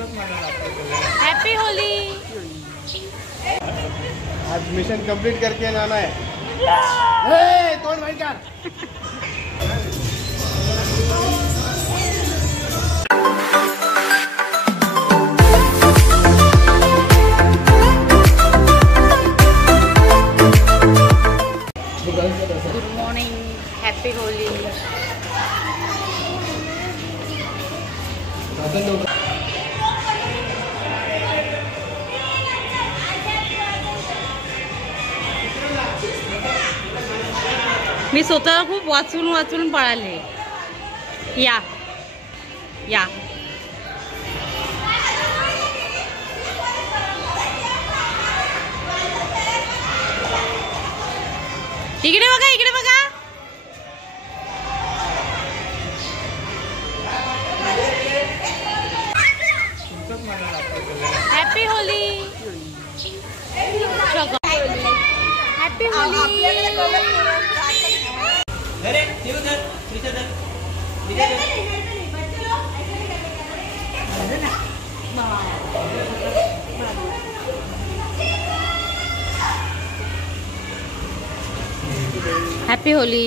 Happy Holi. आज mission complete करके जाना है। तोड़ भाई का। Good morning, happy Holi. मी स्वतःला खूप वाचून वाचून पळाले। या या इकडे बघा, इकडे बघा। Happy Holy. Happy Holy. Happy Holy.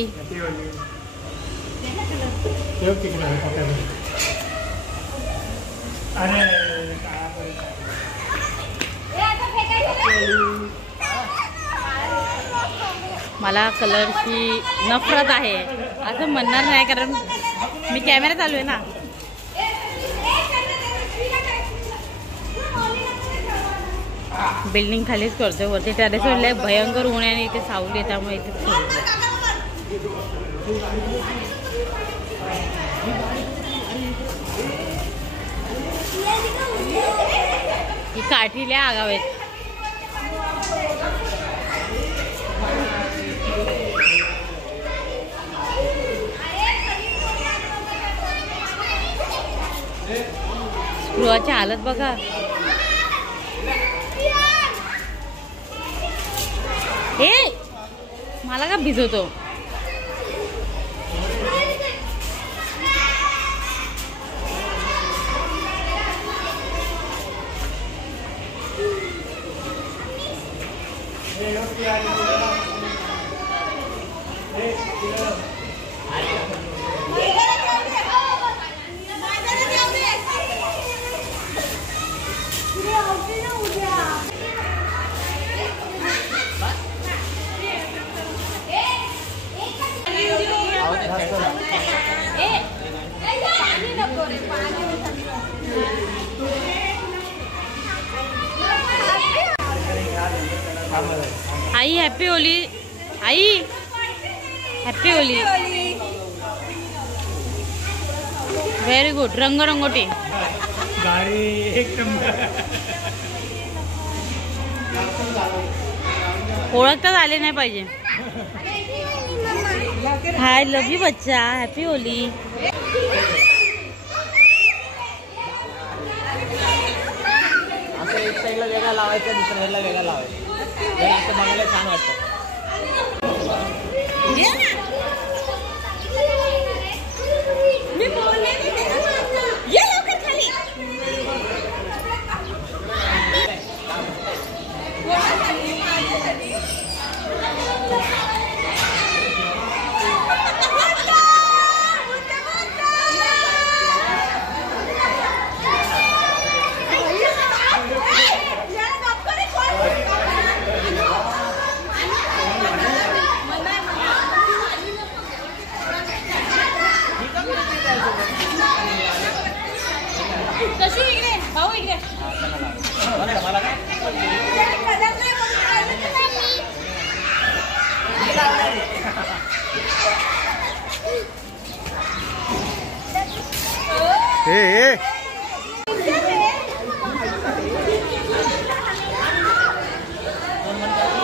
मला कलरची नफरत आहे असं म्हणणार नाही, कारण मी कॅमेरा चालू आहे ना। बिल्डिंग खालीच करतोय, वरती टेरेसवर लय भयंकर ऊन आहे आणि इथे सावली आहे, त्यामुळे इथे ही काठील्या आगाव आहेत। स्क्रूची हालत बघा। ए मला का भिजवतो? आई हैप्पी होली। आई हैप्पी होली। Very good. रंग रंगोटी गाडी एक नंबर। ओळखताच आले नाही पाहिजे। हाय लव यू बच्चा, हैप्पी होली। असं एक साईडला वेगळा लावायचा, दुसऱ्या साईडला वेगळा लावायचा, असं बघायला छान वाटतं।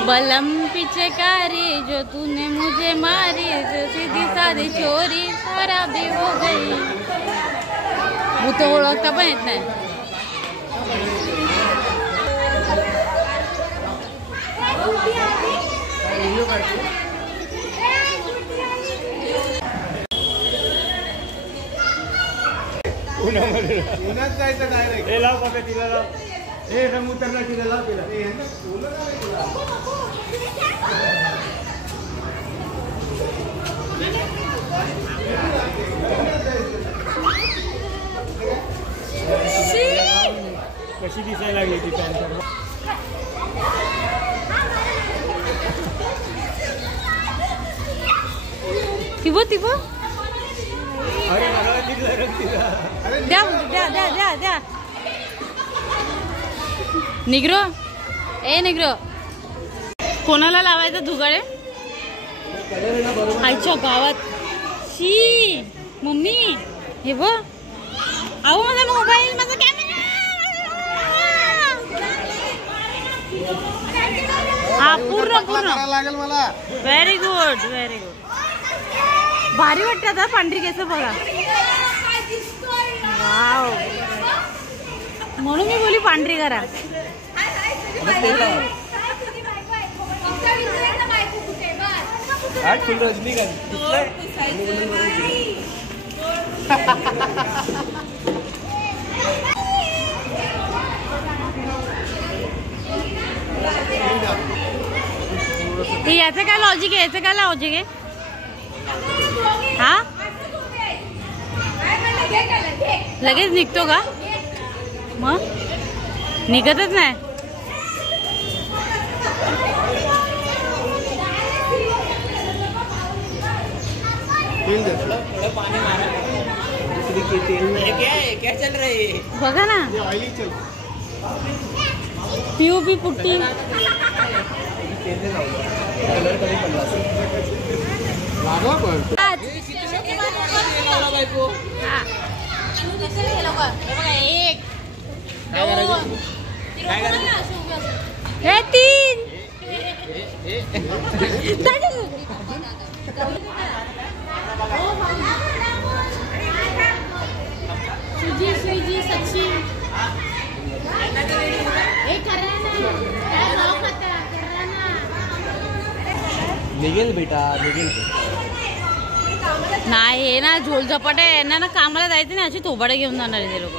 बलम पीछे कारी जो तूने मुझे मारी, जो सीधी साधी चोरी सारा भी हो गई। वो तो ओळखता पण येत नाही। पुण्यात जायचं डायरेक्ट. हे लाव बघा तिला लाव. हे रंग उतरला तिला लाव तिला. कशी दिसायला लागली ती पॅन्ट. तिबो तिबो अरे मला तिला रंग तिला. द्या द्या द्या द्या द्या. निग्रो ए निग्रो कोणाला लावायचं धुगाडे आईच्या गावात. शी मम्मी हे बघ. अहो माझा मोबाईल माझा कॅमेरा. हा पूर्ण पूर्ण लागेल मला. Very good very good. भारी वाटतं आता पांढरी केस बघा. वाव म्हणून मी बोली पांढरी करा. फुल रजनीकांत याचं काय लॉजिक आहे याचं काय लॉजिक आहे. हा लगेच निघतो का मग निघतच नाही. पानी मारा. क्या चल रहा है बघा ना. पीओपी पुट्टी हे 3 सुजी सुजी सच्ची निघेल बेटा निघेल. नाही हे ना झोल झपाट आहे. यांना ना कामाला जायचं नाही अशी थोबाडे घेऊन जाणार आहे ते लोक.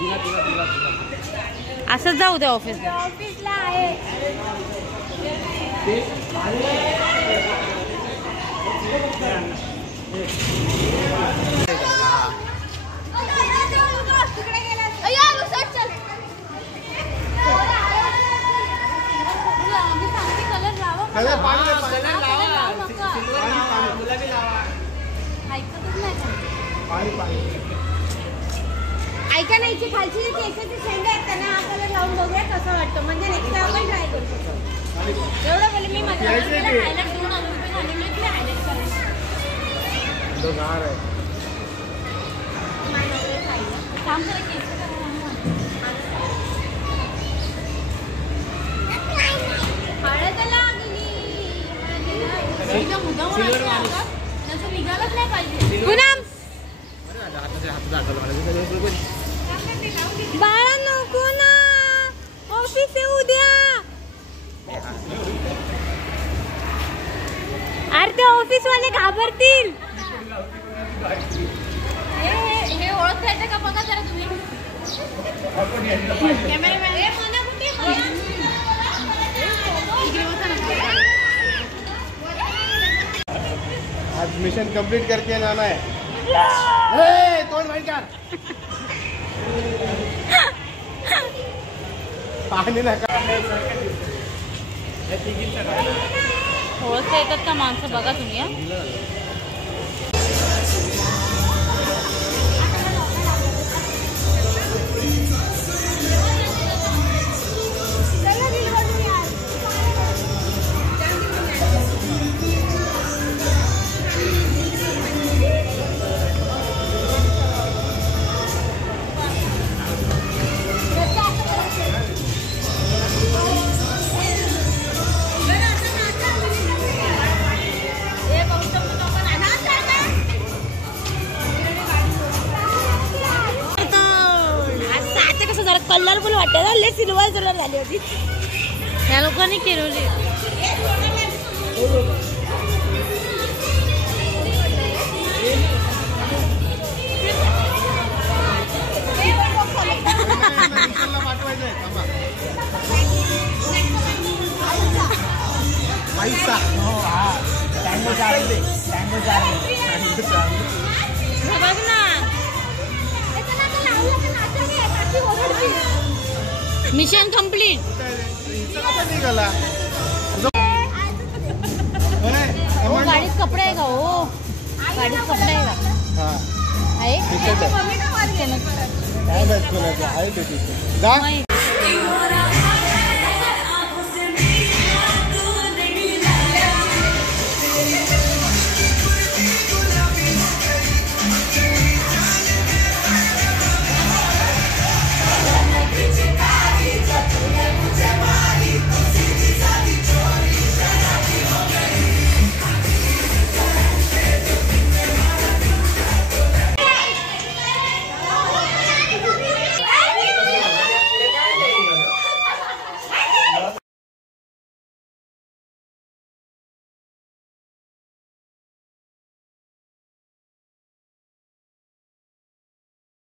असंच जाऊ द्या ऑफिसला. ऐका ना इथे खालची जे केसाचे शेंडे आहेत त्यांना हा कलर लावून बघूया कसं वाटतं. म्हणजे नेक्स्ट टाइम आपण ट्राय करू शकतो. एवढं बोलले मी माझ्या हायलाइट देऊन आणून घालून की हायलाइट करायचं. काम करा केस हळद लागली. मुद्दाम त्याचं निघालच नाही पाहिजे. बाळा नको ना ऑफिस आहे उद्या. अरे ते ऑफिस वाले घाबरतील. हे ओळखायचं का बघा जरा तुम्ही. कॅमेरामॅन हे मना कुठे आज मिशन कंप्लीट करके जाना है. तोड़ भाई कर. पाणी नका. ओळखता येतात का माणसं बघा तुम्ही. कलरफुल वाटतं ना. लय सिल्वर कलर झाली होती. ह्या लोकांनी केलेली. बघ ना मिशन कम्प्लीट. निघाला हो गाडीत कपडे आहे का? हो गाडीत कपडे आहे का? हा आहे काय माहित कोणाचं आहे ते तिथे जा. नाही.